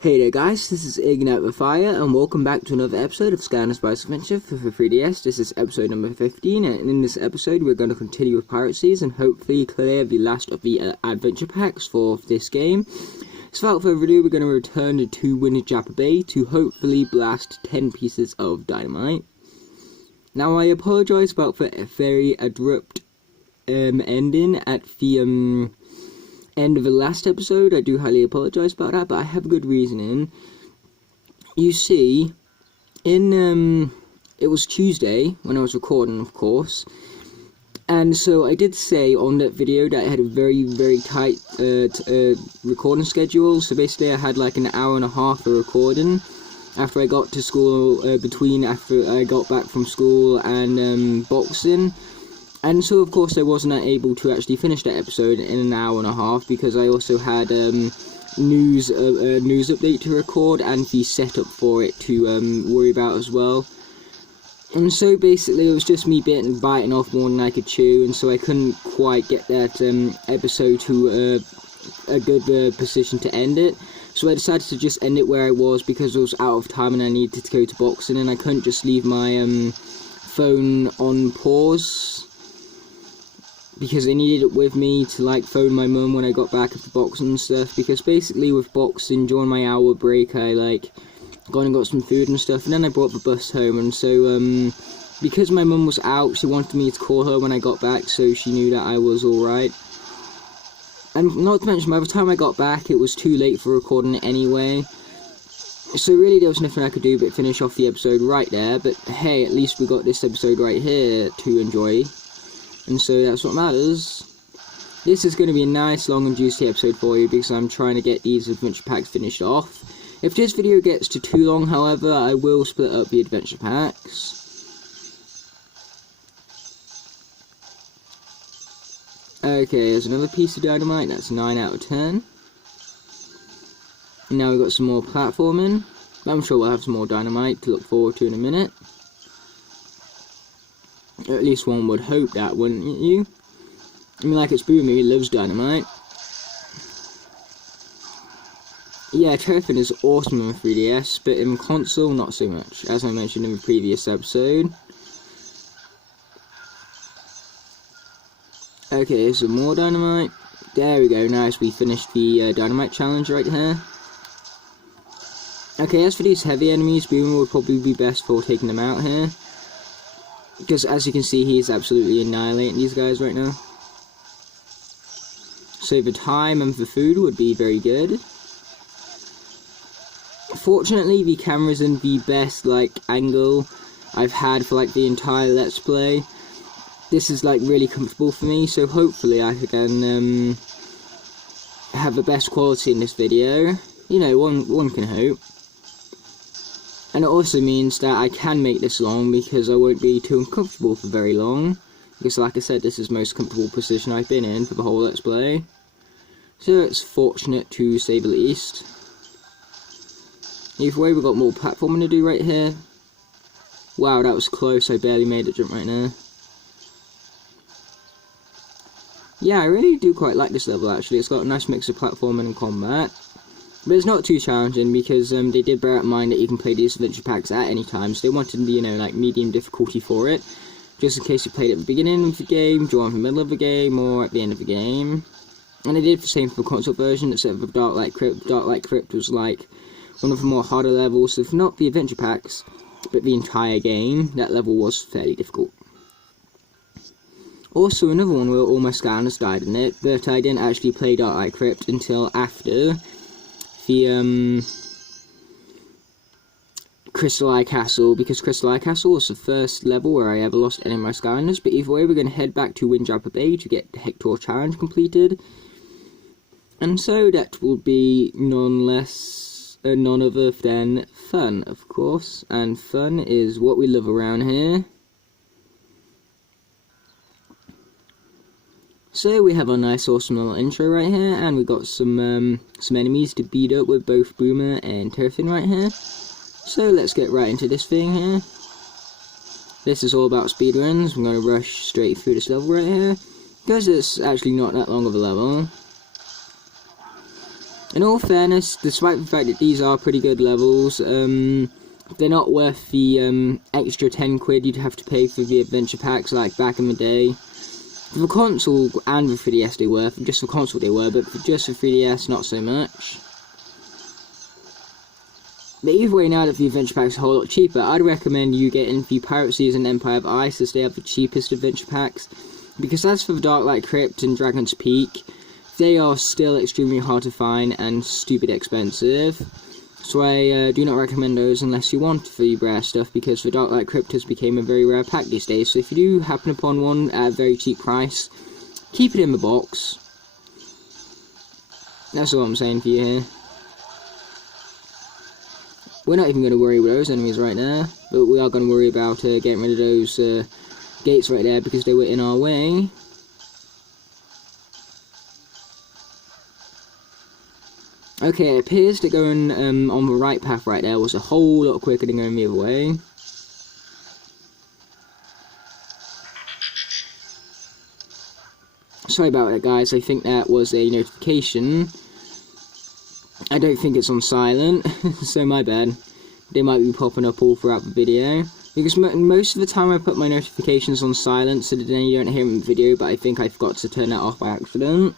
Hey there guys, this is Ignite the Fire, and welcome back to another episode of Skylanders Spyro Adventure for 3DS. This is episode number 15, and in this episode we're going to continue with Pirate Seas and hopefully clear the last of the adventure packs for this game. So without further ado, we're going to return to Windjammer Bay to hopefully blast 10 pieces of dynamite. Now I apologise about the very abrupt ending at the end of the last episode. I do highly apologise about that, but I have a good reasoning. You see, it was Tuesday when I was recording, of course, and so I did say on that video that I had a very tight recording schedule. So basically I had like an hour and a half of recording after I got to school, after I got back from school and boxing. And so, of course, I wasn't able to actually finish that episode in an hour and a half because I also had a news update to record and the setup for it to worry about as well. And so, basically, it was just me biting off more than I could chew, and so I couldn't quite get that episode to a good position to end it. So I decided to just end it where I was because I was out of time and I needed to go to boxing, and I couldn't just leave my phone on pause, because I needed it with me to like phone my mum when I got back after boxing and stuff. Because basically with boxing, during my hour break, I like gone and got some food and stuff, and then I brought the bus home. And so because my mum was out, she wanted me to call her when I got back, so she knew that I was alright. And not to mention, by the time I got back, it was too late for recording it anyway. So really there was nothing I could do but finish off the episode right there. But hey, at least we got this episode right here to enjoy. And so that's what matters. This is going to be a nice, long and juicy episode for you because I'm trying to get these adventure packs finished off. If this video gets to too long, however, I will split up the adventure packs. Okay, there's another piece of dynamite. That's 9 out of 10. And now we've got some more platforming. I'm sure we'll have some more dynamite to look forward to in a minute. At least one would hope that, wouldn't you? I mean, like, it's Boomer, he loves dynamite. Yeah, Turfing is awesome in 3DS, but in console, not so much, as I mentioned in the previous episode. Okay, some more dynamite. There we go, nice, we finished the dynamite challenge right here. Okay, as for these heavy enemies, Boomer would probably be best for taking them out here, because as you can see, he's absolutely annihilating these guys right now. So the time and the food would be very good. Fortunately, the camera's in the best angle I've had for the entire Let's Play. This is really really for me, so hopefully I can have the best quality in this video. You know, one can hope. And it also means that I can make this long because I won't be too uncomfortable for very long. Because like I said, this is the most comfortable position I've been in for the whole Let's Play. So it's fortunate to say the least. Either way, we've got more platforming to do right here. Wow, that was close, I barely made it jump right now. Yeah, I really do quite like this level actually. It's got a nice mix of platforming and combat. But it's not too challenging because they did bear in mind that you can play these adventure packs at any time, so they wanted, you know, medium difficulty for it, just in case you played at the beginning of the game, during the middle of the game, or at the end of the game. And they did the same for the console version, except for Dark Light Crypt. Dark Light Crypt was one of the more harder levels, if not the adventure packs, but the entire game. That level was fairly difficult. Also, another one where all my Skylanders died in it, but I didn't actually play Dark Light Crypt until after the Crystal Eye Castle, because Crystal Eye Castle was the first level where I ever lost any of my Skylanders. But either way, we're going to head back to Windjammer Bay to get the Hector Challenge completed. And so that will be none other than fun, of course. And fun is what we love around here. So we have a nice awesome little intro right here, and we've got some enemies to beat up with both Boomer and Turfin right here. So let's get right into this thing here. This is all about speedruns. I'm going to rush straight through this level right here, because it's actually not that long of a level. In all fairness, despite the fact that these are pretty good levels, they're not worth the extra 10 quid you'd have to pay for the adventure packs like back in the day. For the console and the 3DS they were, for just the console they were, but for just the 3DS not so much. But either way, now that the adventure packs are a whole lot cheaper, I'd recommend you getting the Pirate Seas and Empire of Ice, as they have the cheapest adventure packs. Because as for the Darklight Crypt and Dragon's Peak, they are still extremely hard to find and stupid expensive. So I do not recommend those unless you want the rare stuff, because the Darklight Crypt has become a very rare pack these days. So if you do happen upon one at a very cheap price, keep it in the box. That's all I'm saying for you here. We're not even going to worry about those enemies right now, but we are going to worry about getting rid of those gates right there because they were in our way. Okay, it appears that going on the right path right there was a whole lot quicker than going the other way. Sorry about that, guys. I think that was a notification. I don't think it's on silent, so my bad. They might be popping up all throughout the video. Because most of the time I put my notifications on silent so that then you don't hear them in the video, but I think I forgot to turn that off by accident.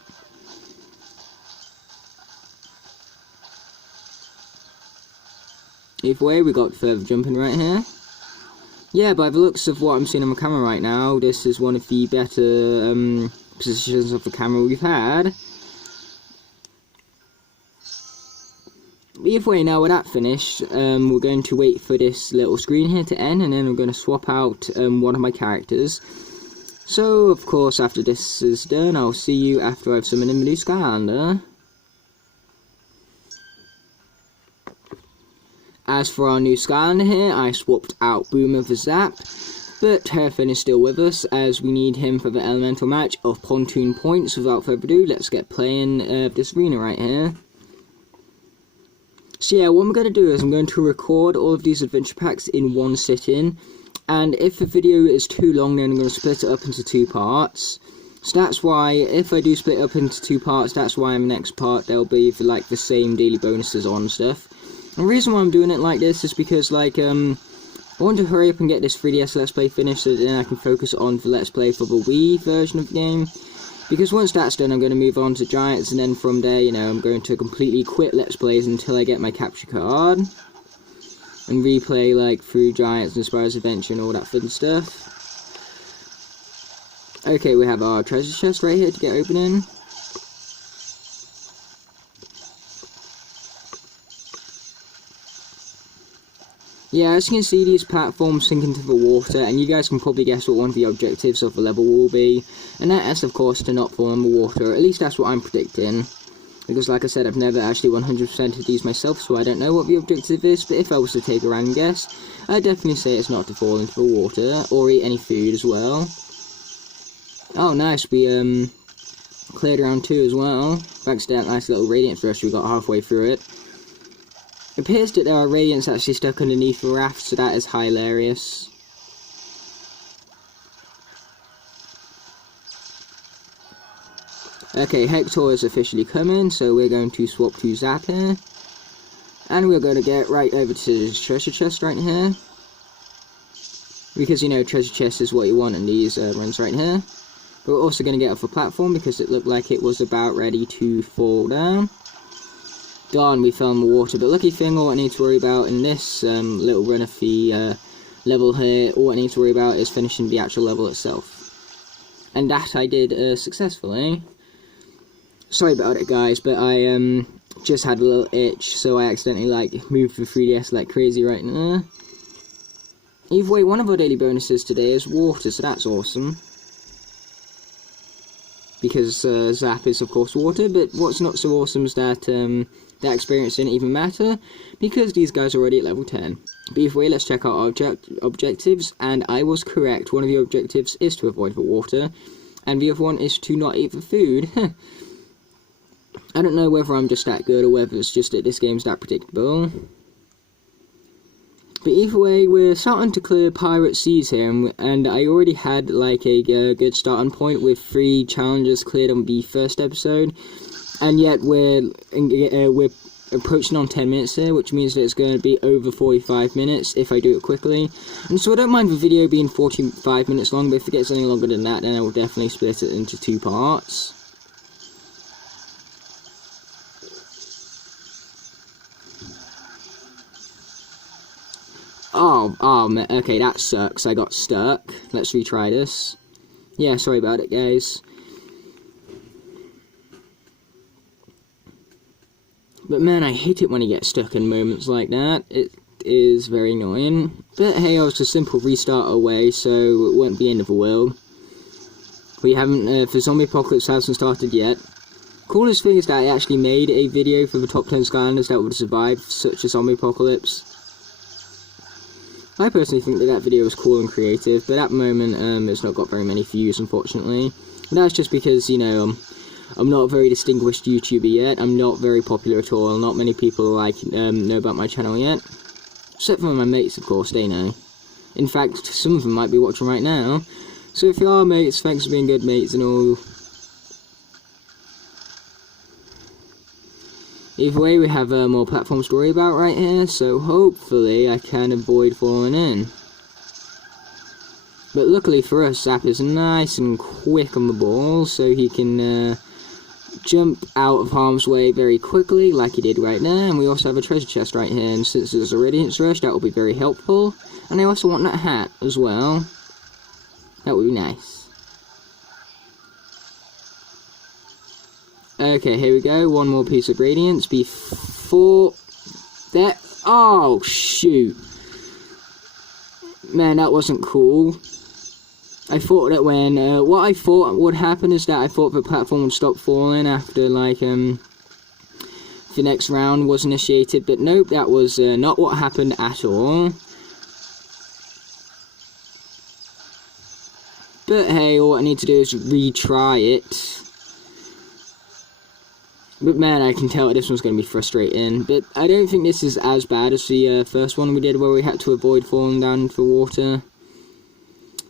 Either way, we got further jumping right here. Yeah, by the looks of what I'm seeing on my camera right now, this is one of the better positions of the camera we've had. Either way, now with that finished, we're going to wait for this little screen here to end, and then I'm going to swap out one of my characters. So, of course, after this is done, I'll see you after I've summoned in the new Skylander. As for our new Skylander here, I swapped out Boomer for Zap, but Herfin is still with us, as we need him for the elemental match of Pontoon Points. Without further ado, let's get playing this arena right here. So yeah, what I'm going to do is I'm going to record all of these adventure packs in one sitting, and if the video is too long, then I'm going to split it up into two parts. So that's why, if I do split it up into two parts, that's why in the next part there'll be for, like, the same daily bonuses on stuff. And the reason why I'm doing it like this is because, like, I want to hurry up and get this 3DS Let's Play finished so that then I can focus on the Let's Play for the Wii version of the game. Because once that's done, I'm going to move on to Giants, and then from there, you know, I'm going to completely quit Let's Plays until I get my capture card. And replay, like, through Giants and Spyro's Adventure and all that fun stuff. Okay, we have our treasure chest right here to get opening. Yeah, as you can see, these platforms sink into the water, and you guys can probably guess what one of the objectives of the level will be. And that is, of course, to not fall in the water. At least that's what I'm predicting. Because, like I said, I've never actually 100%ed these myself, so I don't know what the objective is. But if I was to take a random guess, I'd definitely say it's not to fall into the water, or eat any food as well. Oh, nice, we cleared round 2 as well. Thanks to that nice little radiance rush we got halfway through it. It appears that there are radiants actually stuck underneath the raft, so that is hilarious. Okay, Hector is officially coming, so we're going to swap to Zap here. And we're going to get right over to the treasure chest right here. Because, you know, treasure chest is what you want in these runs right here. But we're also going to get off the platform because it looked like it was about ready to fall down. Darn, we fell in the water, but lucky thing, all I need to worry about in this little run of the level here, all I need to worry about is finishing the actual level itself. And that I did successfully. Sorry about it, guys, but I just had a little itch, so I accidentally, like, moved the 3DS like crazy right now. Either way, one of our daily bonuses today is water, so that's awesome. Because Zap is, of course, water, but what's not so awesome is that that experience didn't even matter, because these guys are already at level 10. But either way, let's check out our objectives, and I was correct. One of the objectives is to avoid the water, and the other one is to not eat the food. I don't know whether I'm just that good, or whether it's just that this game's that predictable. But either way, we're starting to clear Pirate Seas here, and I already had, like, a good starting point with 3 challenges cleared on the first episode. and yet we're approaching on 10 minutes here, which means that it's going to be over 45 minutes if I do it quickly. And so I don't mind the video being 45 minutes long, but if it gets any longer than that, then I will definitely split it into 2 parts. Oh man, okay, that sucks. I got stuck. Let's retry this. Yeah, sorry about it, guys. But man, I hate it when I get stuck in moments like that. It is very annoying. But hey, I was a simple restart away, so it won't be the end of the world. We haven't, the zombie apocalypse hasn't started yet. Coolest thing is that I actually made a video for the top 10 Skylanders that would survive such a zombie apocalypse. I personally think that that video was cool and creative, but at the moment, it's not got very many views, unfortunately. And that's just because, you know, I'm not a very distinguished YouTuber yet. I'm not very popular at all. Not many people know about my channel yet. Except for my mates, of course, they know. In fact, some of them might be watching right now. So if you are mates, thanks for being good mates and all. Either way, we have more platforms to worry about right here, so hopefully I can avoid falling in. But luckily for us, Zap is nice and quick on the ball, so he can jump out of harm's way very quickly, like he did right there. And we also have a treasure chest right here, and since there's a Radiance Rush, that will be very helpful. And I also want that hat as well. That would be nice. Okay, here we go. One more piece of Radiance before that. Oh, shoot. Man, that wasn't cool. I thought that when, what I thought would happen is that I thought the platform would stop falling after, like, the next round was initiated, but nope, that was not what happened at all. But hey, all I need to do is retry it. But man, I can tell that this one's going to be frustrating. But I don't think this is as bad as the first one we did, where we had to avoid falling down into the water.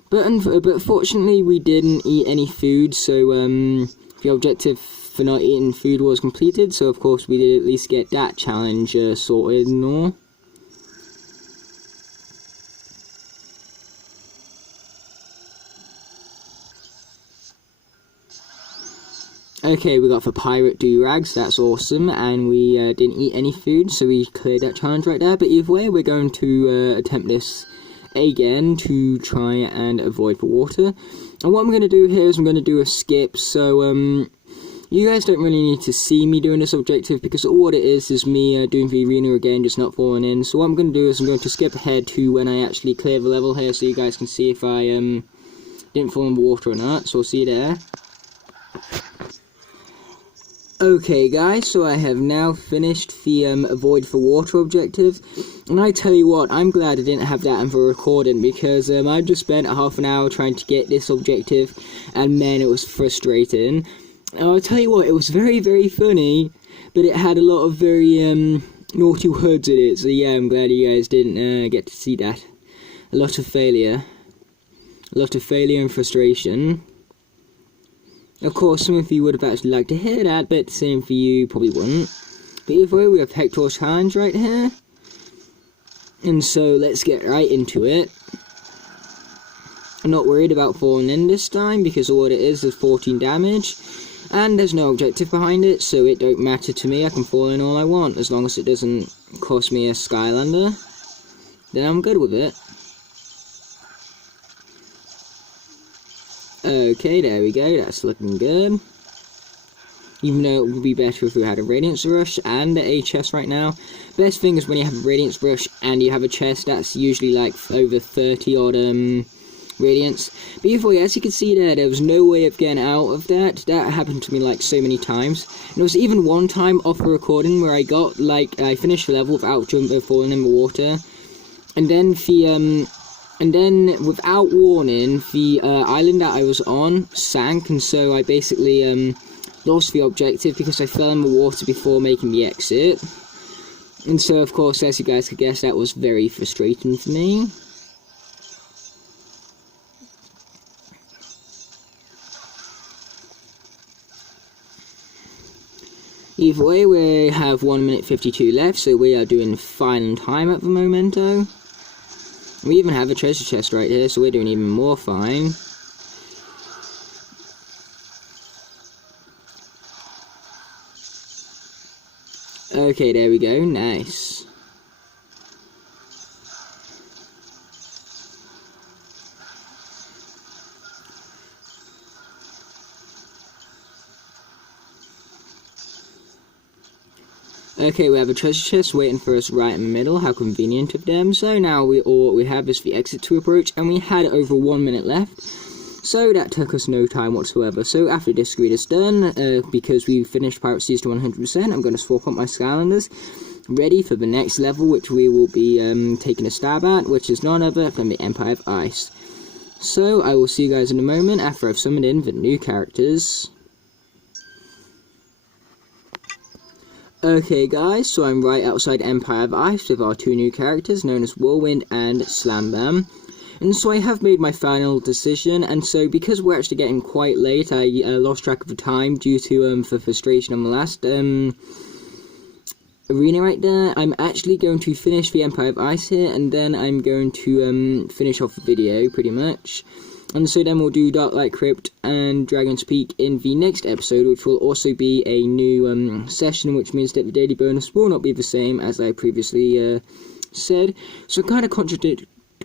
But fortunately, we didn't eat any food, so the objective for not eating food was completed. So of course, we did at least get that challenge sorted and all. Okay, we got the pirate do-rags, that's awesome, and we didn't eat any food, so we cleared that challenge right there. But either way, we're going to attempt this again to try and avoid the water. And what I'm going to do here is I'm going to do a skip, so you guys don't really need to see me doing this objective, because all it is me doing the arena again, just not falling in. So what I'm going to do is I'm going to skip ahead to when I actually clear the level here, so you guys can see if I didn't fall in the water or not, so I'll see you there. Okay guys, so I have now finished the avoid the water objective, and I tell you what, I'm glad I didn't have that in the recording, because I just spent half an hour trying to get this objective, and man, it was frustrating. And I'll tell you what, it was very, very funny, but it had a lot of very naughty words in it, so yeah, I'm glad you guys didn't get to see that. A lot of failure and frustration. Of course, some of you would have actually liked to hear that, but the same for you probably wouldn't. But either way, we have Hector's challenge right here. And so, let's get right into it. I'm not worried about falling in this time, because all it is 14 damage. And there's no objective behind it, so it don't matter to me. I can fall in all I want, as long as it doesn't cost me a Skylander. Then I'm good with it. Okay, there we go, that's looking good. Even though it would be better if we had a Radiance Rush and a chest right now. Best thing is when you have a Radiance Rush and you have a chest, that's usually like over 30 odd Radiance. But either way, as you can see there was no way of getting out of that. That happened to me like so many times. And there was even one time off a recording where I got like, I finished the level without falling in the water. And then without warning, the island that I was on sank, and so I basically lost the objective because I fell in the water before making the exit. And so, of course, as you guys could guess, that was very frustrating for me. either way, we have 1 minute 52 left, so we are doing fine on time at the momento. We even have a treasure chest right here, so we're doing even more fine. Okay, there we go, nice. Okay, we have a treasure chest waiting for us right in the middle. How convenient of them. So now all we have is the exit to approach, and we had over 1 minute left. So that took us no time whatsoever. So after this screen is done, because we finished Pirate Seas to 100%, I'm going to swap up my Skylanders, ready for the next level, which we will be taking a stab at, which is none other than the Empire of Ice. So I will see you guys in a moment after I've summoned in the new characters. Okay guys, so I'm right outside Empire of Ice with our two new characters known as Whirlwind and Slam Bam. And so I have made my final decision, and so because we're actually getting quite late, I lost track of the time due to the frustration on the last arena right there. I'm actually going to finish the Empire of Ice here, and then I'm going to finish off the video pretty much. And so then we'll do Dark Light Crypt and Dragon's Peak in the next episode, which will also be a new session, which means that the daily bonus will not be the same as I previously said. So kind of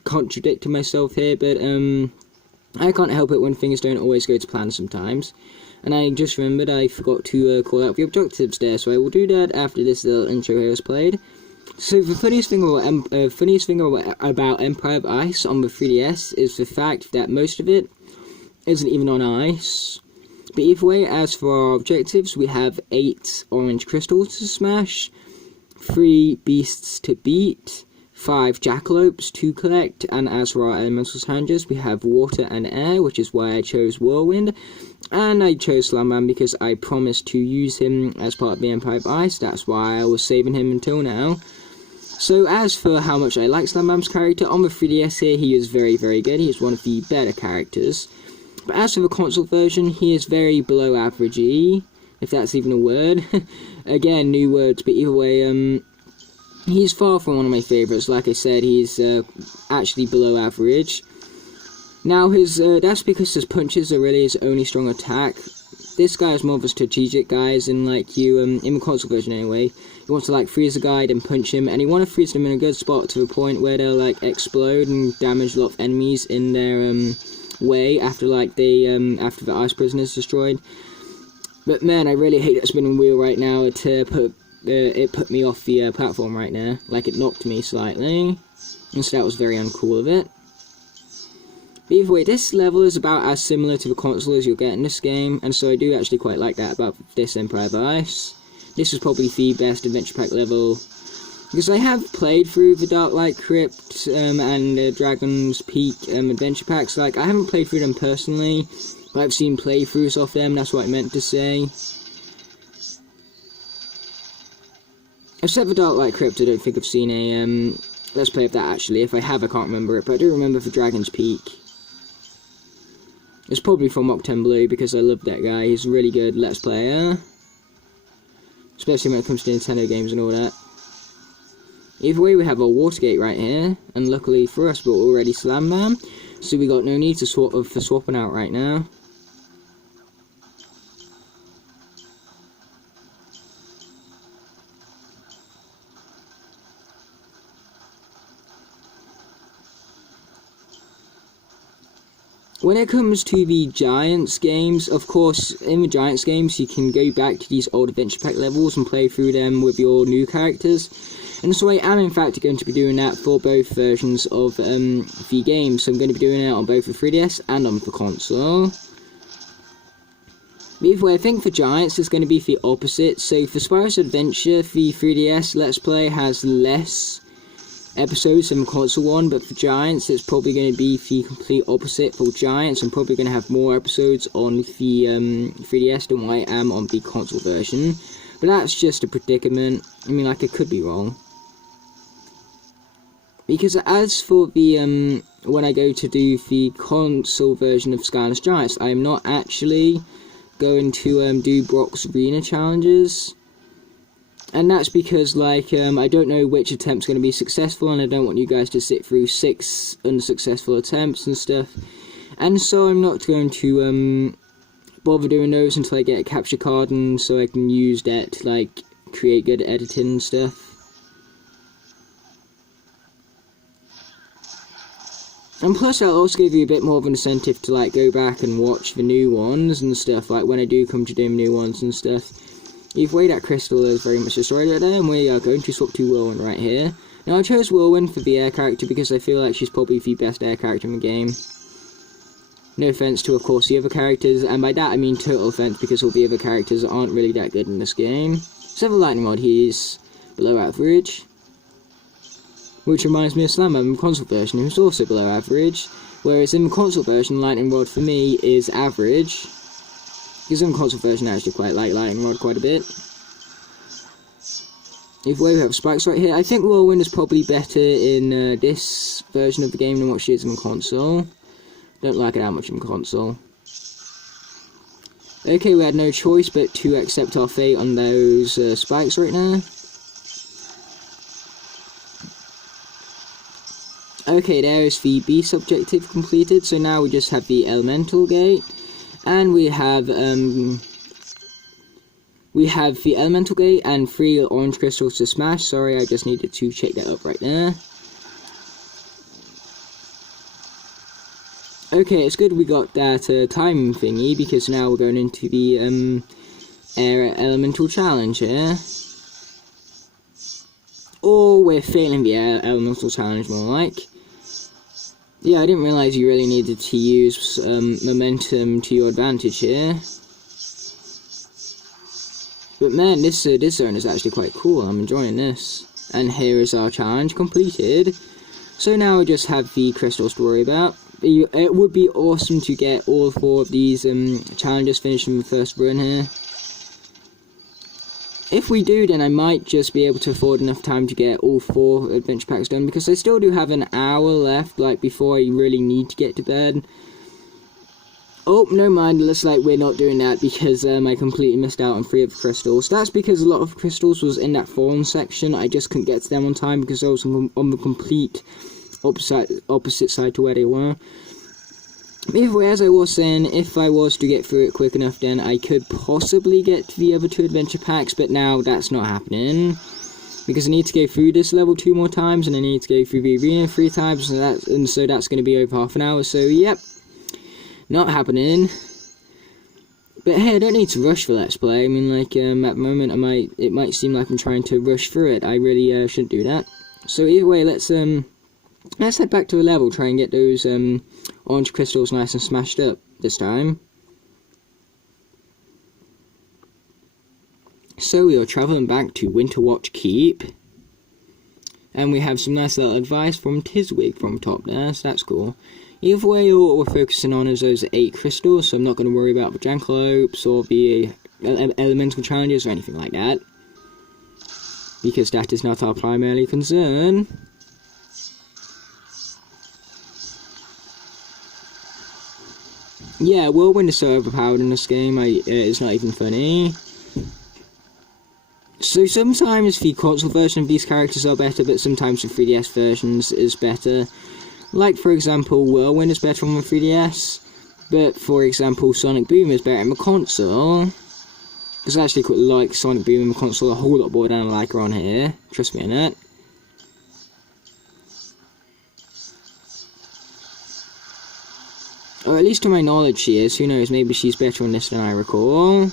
contradicting myself here, but I can't help it when things don't always go to plan sometimes. And I just remembered I forgot to call out the objectives there, so I will do that after this little intro here is played. So the funniest thing about Empire of Ice on the 3DS is the fact that most of it isn't even on ice. But either way, as for our objectives, we have 8 orange crystals to smash, 3 beasts to beat, 5 jackalopes to collect, and as for our elemental challenges, we have water and air, which is why I chose Whirlwind, and I chose Slam Bam because I promised to use him as part of the Empire of Ice. That's why I was saving him until now. So as for how much I like Slam Bam's character, on the 3DS here, he is very, very good. He is one of the better characters. But as for the console version, he is very below average-y, if that's even a word. Again, new words, but either way, he's far from one of my favourites. Like I said, he's actually below average. Now, that's because his punches are really his only strong attack. This guy is more of a strategic guy, as in, like, in the console version anyway. You want to, like, freeze a guy, then punch him, and you want to freeze them in a good spot to the point where they'll, like, explode and damage a lot of enemies in their, way after, like, after the ice prison is destroyed. But, man, I really hate that spinning wheel right now. It put me off the platform right now. Like, it knocked me slightly. And so that was very uncool of it. But either way, this level is about as similar to the console as you'll get in this game, and so I do actually quite like that about this Empire of Ice. This is probably the best Adventure Pack level, because I have played through the Dark Light Crypt and Dragon's Peak Adventure Packs. Like, I haven't played through them personally, but I've seen playthroughs of them, that's what I meant to say. Except for Dark Light Crypt, I don't think I've seen a Let's Play of that actually. If I have, I can't remember it, but I do remember for Dragon's Peak. It's probably from Octen Blue, because I love that guy. He's a really good Let's Player. Especially when it comes to Nintendo games and all that. Either way, we have a Watergate right here. And luckily for us, we're already Slam Bam. So we got no need to for swapping out right now. When it comes to the Giants games, of course, in the Giants games, you can go back to these old Adventure Pack levels and play through them with your new characters. And so I am, in fact, going to be doing that for both versions of the game. So I'm going to be doing it on both the 3DS and on the console. But either way, I think for Giants, it's going to be the opposite. So for Spyro's Adventure, the 3DS Let's Play has less episodes than the console one, but for Giants it's probably going to be the complete opposite. For Giants, I'm probably going to have more episodes on the 3DS than what I am on the console version, but that's just a predicament. I mean, like, I could be wrong, because as for the when I go to do the console version of Skylanders Giants, I am not actually going to do Brock's Arena challenges. And that's because, like, I don't know which attempt's going to be successful, and I don't want you guys to sit through 6 unsuccessful attempts and stuff. And so I'm not going to bother doing those until I get a capture card, and so I can use that to, like, create good editing and stuff. And plus, I'll also give you a bit more of an incentive to, like, go back and watch the new ones and stuff, like, when I do come to do new ones and stuff. Either way, that crystal is very much destroyed right there, and we are going to swap to Whirlwind right here. Now, I chose Whirlwind for the air character because I feel like she's probably the best air character in the game. No offense to, of course, the other characters, and by that I mean total offense because all the other characters aren't really that good in this game. Except for Lightning Rod, he's below average. Which reminds me of Slammer in the console version, who's also below average. Whereas in the console version, Lightning Rod for me is average. Because in the console version, I actually quite like Lightning Rod quite a bit. Either way, we have spikes right here. I think Whirlwind is probably better in this version of the game than what she is in the console. Don't like it that much in the console. Okay, we had no choice but to accept our fate on those spikes right now. Okay, there is the beast objective completed, so now we just have the elemental gate, and we have the elemental gate and 3 orange crystals to smash. Sorry, I just needed to check that up right there. Okay, it's good we got that time thingy, because now we're going into the air elemental challenge here. Or we're failing the air elemental challenge, more like. Yeah, I didn't realise you really needed to use momentum to your advantage here. But man, this zone is actually quite cool. I'm enjoying this. And here is our challenge completed. So now we just have the crystals to worry about. It would be awesome to get all 4 of these challenges finished in the first run here. If we do, then I might just be able to afford enough time to get all 4 adventure packs done, because I still do have an hour left, like, before I really need to get to bed. Oh, no mind, looks like we're not doing that, because I completely missed out on 3 of the crystals. That's because a lot of crystals was in that fallen section. I just couldn't get to them on time, because I was on the complete opposite side to where they were. Either way, as I was saying, if I was to get through it quick enough, then I could possibly get to the other 2 adventure packs, but now that's not happening. Because I need to go through this level 2 more times, and I need to go through the arena 3 times, and so that's going to be over half an hour, so yep. Not happening. But hey, I don't need to rush for Let's Play. I mean, like, at the moment, it might seem like I'm trying to rush through it. I really shouldn't do that. So either way, let's head back to the level, try and get those orange crystals nice and smashed up this time. So we are travelling back to Winterwatch Keep. And we have some nice little advice from Tiswig from top there, so that's cool. Either way, all we're focusing on is those 8 crystals, so I'm not going to worry about the Jankalopes or the elemental challenges or anything like that. Because that is not our primary concern. Yeah, Whirlwind is so overpowered in this game, it's not even funny. So sometimes the console version of these characters are better, but sometimes the 3DS versions is better. Like, for example, Whirlwind is better on the 3DS, but, for example, Sonic Boom is better in the console. Because I actually quite like Sonic Boom in the console a whole lot more than I like her on here. Trust me on that. Or at least to my knowledge she is. Who knows, maybe she's better on this than I recall.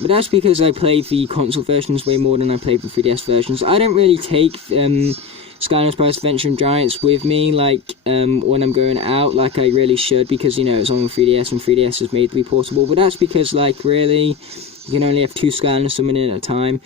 But that's because I played the console versions way more than I played the 3DS versions. I don't really take Skylanders Prize Adventure and Giants with me, like, when I'm going out, like I really should, because, you know, it's on 3DS, and 3DS is made to be portable. But that's because, like, really, you can only have 2 Skylanders summoned in at a time.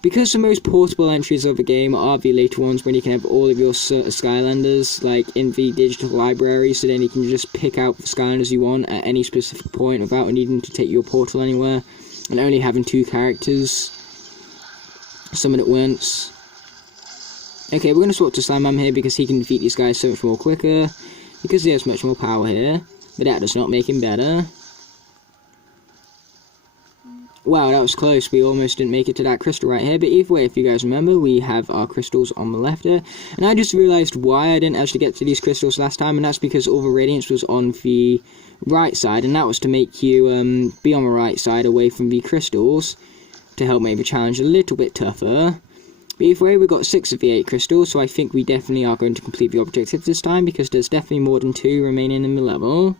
Because the most portable entries of the game are the later ones, when you can have all of your Skylanders, like, in the digital library, so then you can just pick out the Skylanders you want at any specific point without needing to take your portal anywhere, and only having 2 characters summoned at once. Okay, we're going to swap to Slime Man here, because he can defeat these guys so much more quicker, because he has much more power here, but that does not make him better. Wow, that was close. We almost didn't make it to that crystal right here. But either way, if you guys remember, we have our crystals on the left here. And I just realized why I didn't actually get to these crystals last time. And that's because all the radiance was on the right side. And that was to make you be on the right side away from the crystals, to help make the challenge a little bit tougher. But either way, we got 6 of the 8 crystals. So I think we definitely are going to complete the objective this time, because there's definitely more than 2 remaining in the level.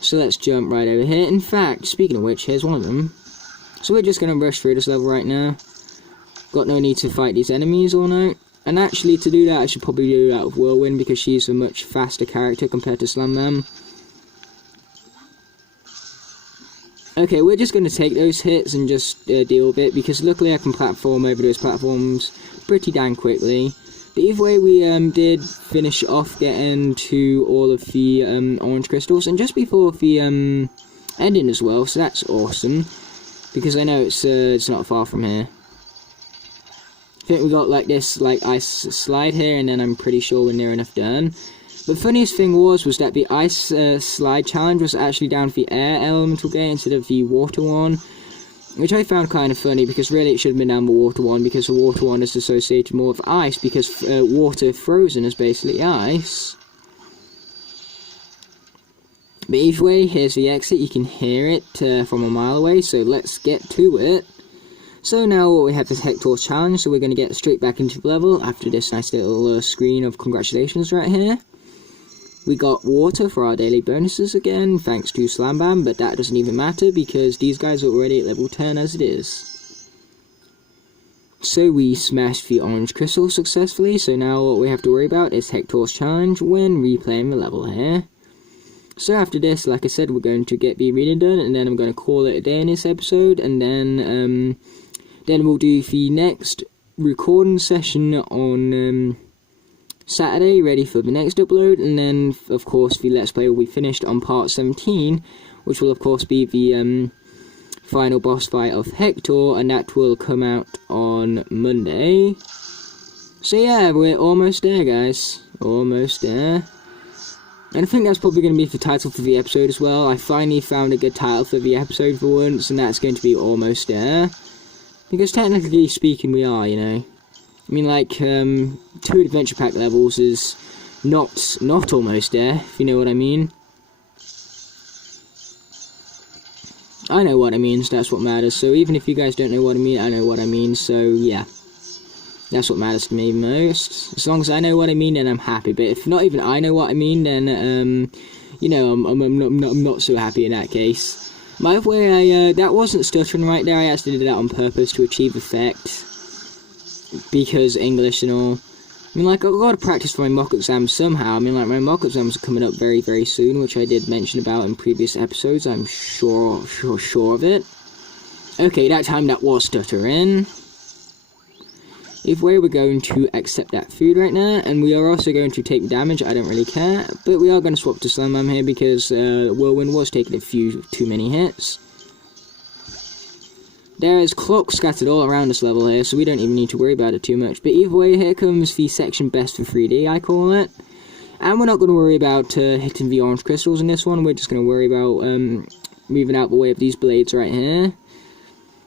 So let's jump right over here. In fact, speaking of which, here's one of them. So we're just going to rush through this level right now. Got no need to fight these enemies all night. And actually, to do that, I should probably do that with Whirlwind, because she's a much faster character compared to Slam Bam. Okay, we're just going to take those hits and just deal with it, because luckily I can platform over those platforms pretty dang quickly. But either way, we did finish off getting to all of the orange crystals, and just before the ending as well, so that's awesome, because I know it's not far from here. I think we got like this ice slide here, and then I'm pretty sure we're near enough done. The funniest thing was that the ice slide challenge was actually down the air elemental gate instead of the water one, which I found kind of funny, because really it should have been down the water one, because the water one is associated more with ice, because water frozen is basically ice. But either way, here's the exit. You can hear it from a mile away, so let's get to it. So now what we have is Hector's challenge, so we're going to get straight back into the level after this nice little screen of congratulations right here. We got water for our daily bonuses again, thanks to Slam Bam, but that doesn't even matter because these guys are already at level 10 as it is. So we smashed the orange crystal successfully, so now what we have to worry about is Hector's challenge when replaying the level here. So after this, like I said, we're going to get the arena done, and then I'm going to call it a day in this episode, and then we'll do the next recording session on Saturday, ready for the next upload, and then of course the Let's Play will be finished on part 17, which will of course be the final boss fight of Hector, and that will come out on Monday. So yeah, we're almost there, guys, almost there. And I think that's probably going to be the title for the episode as well. I finally found a good title for the episode for once, and that's going to be Almost There. Because technically speaking, we are, you know. I mean, like, 2 adventure pack levels is not almost there, if you know what I mean. I know what I mean, so that's what matters. So even if you guys don't know what I mean, I know what I mean, so yeah. That's what matters to me most. As long as I know what I mean, then I'm happy. But if not even I know what I mean, then, you know, I'm not so happy in that case. By the way, that wasn't stuttering right there. I actually did that on purpose to achieve effect. Because English and all. I mean, like, I've got to practice for my mock exams somehow. I mean, like, my mock exams are coming up very, very soon, which I did mention about in previous episodes. I'm sure of it. Okay, that time that was stuttering. Either way, we're going to accept that food right now, and we are also going to take damage. I don't really care, but we are going to swap to Slam Bam here because Whirlwind was taking a few too many hits. There is clock scattered all around this level here, so we don't even need to worry about it too much. But either way, here comes the section best for 3D, I call it. And we're not going to worry about hitting the orange crystals in this one. We're just going to worry about moving out the way of these blades right here.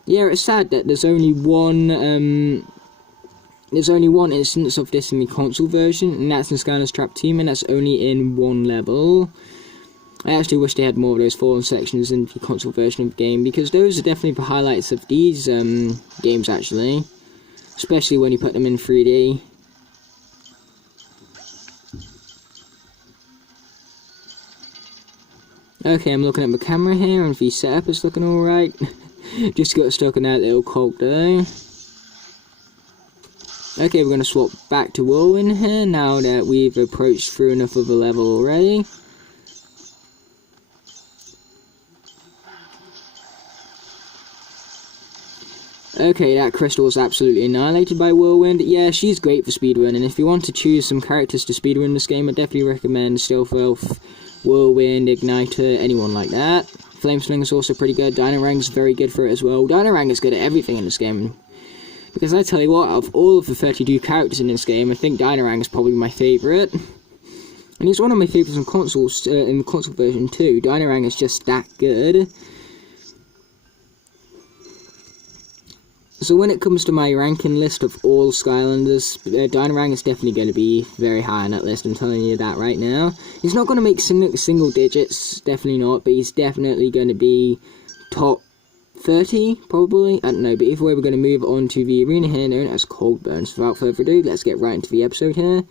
Yeah, it's sad that there's only one instance of this in the console version, and that's in Skylanders Trap Team, and that's only in 1 level. I actually wish they had more of those fallen sections in the console version of the game, because those are definitely the highlights of these games, actually. Especially when you put them in 3D. Okay, I'm looking at the camera here, and the setup is looking alright. Just got stuck in that little cog though. Okay, we're going to swap back to Whirlwind here, now that we've approached through enough of a level already. Okay, that crystal was absolutely annihilated by Whirlwind. Yeah, she's great for speedrunning. If you want to choose some characters to speedrun this game, I definitely recommend Stealth Elf, Whirlwind, Igniter, anyone like that. Flamesling is also pretty good. Dynarang's very good for it as well. Dynarang is good at everything in this game. Because I tell you what, out of all of the 32 characters in this game, I think Dynarang is probably my favourite. And he's one of my favourites in consoles, in the console version too. Dynarang is just that good. So when it comes to my ranking list of all Skylanders, Dynarang is definitely going to be very high on that list, I'm telling you that right now. He's not going to make single digits, definitely not, but he's definitely going to be top 30, probably, I don't know, but either way we're going to move on to the arena here known as Cold Burn. So without further ado, let's get right into the episode here.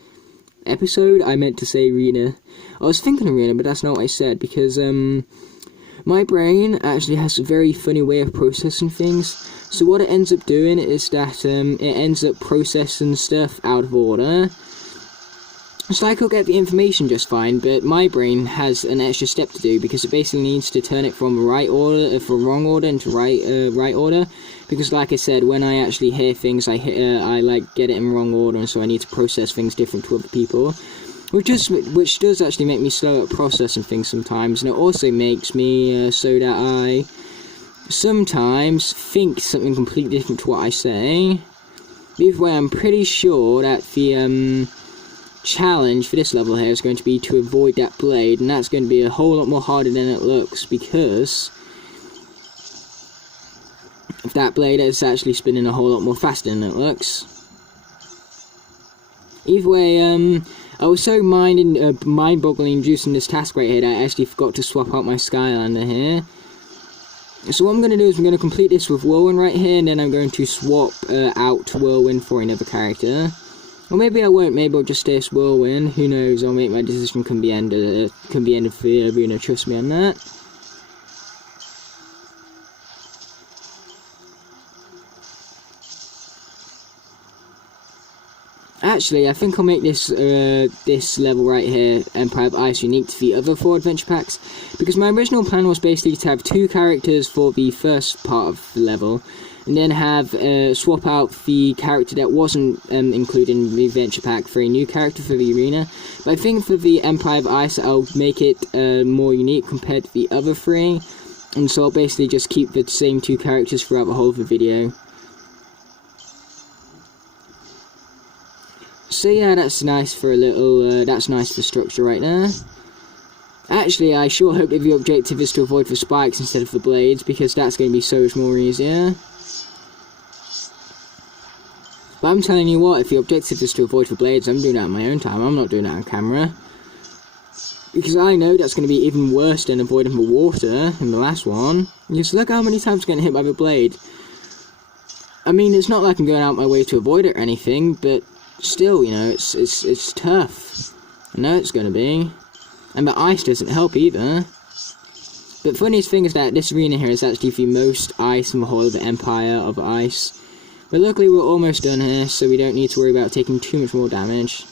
I meant to say arena. I was thinking arena, but that's not what I said, because my brain actually has a very funny way of processing things. So what it ends up doing is that it ends up processing stuff out of order. So I could get the information just fine, but my brain has an extra step to do because it basically needs to turn it from wrong order into right order. Because like I said, when I actually hear things, I like get it in wrong order, and so I need to process things different to other people. Which does actually make me slow at processing things sometimes, and it also makes me so that I sometimes think something completely different to what I say. Either way, I'm pretty sure that the challenge for this level here is going to be to avoid that blade, and that's going to be a whole lot more harder than it looks, because if that blade is actually spinning a whole lot more faster than it looks. Either way, I was so mind-boggling inducing this task right here that I actually forgot to swap out my Skylander here. So what I'm going to do is I'm going to complete this with Whirlwind right here, and then I'm going to swap out Whirlwind for another character. Or maybe I won't, maybe I'll just stay as Whirlwind, who knows, I'll make my decision come the end of the arena, trust me on that. Actually, I think I'll make this this level right here, Empire of Ice, unique to the other 4 adventure packs, because my original plan was basically to have 2 characters for the first part of the level, and then have swap out the character that wasn't included in the adventure pack for a new character for the arena. But I think for the Empire of Ice, I'll make it more unique compared to the other 3, and so I'll basically just keep the same 2 characters throughout the whole of the video. So yeah, that's nice for a little, that's nice for structure right there. Actually, I sure hope that the objective is to avoid the spikes instead of the blades, because that's going to be so much more easier. But I'm telling you what, if the objective is to avoid the blades, I'm doing that on my own time, I'm not doing that on camera. Because I know that's going to be even worse than avoiding the water in the last one. Just look how many times I'm getting hit by the blade. I mean, it's not like I'm going out my way to avoid it or anything, but still, you know, it's tough. I know it's going to be. And the ice doesn't help either. But the funniest thing is that this arena here is actually the most ice in the whole of the Empire of Ice. But luckily we're almost done here, so we don't need to worry about taking too much more damage.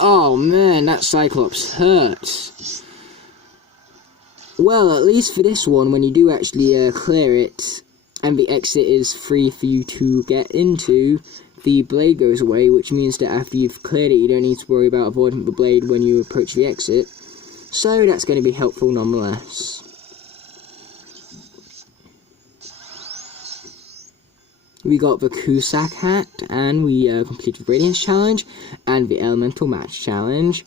Oh man, that Cyclops hurts. Well, at least for this one, when you do actually clear it, and the exit is free for you to get into, the blade goes away, which means that after you've cleared it, you don't need to worry about avoiding the blade when you approach the exit. So that's going to be helpful nonetheless. We got the Cusack hat, and we completed the Radiance Challenge, and the Elemental Match Challenge.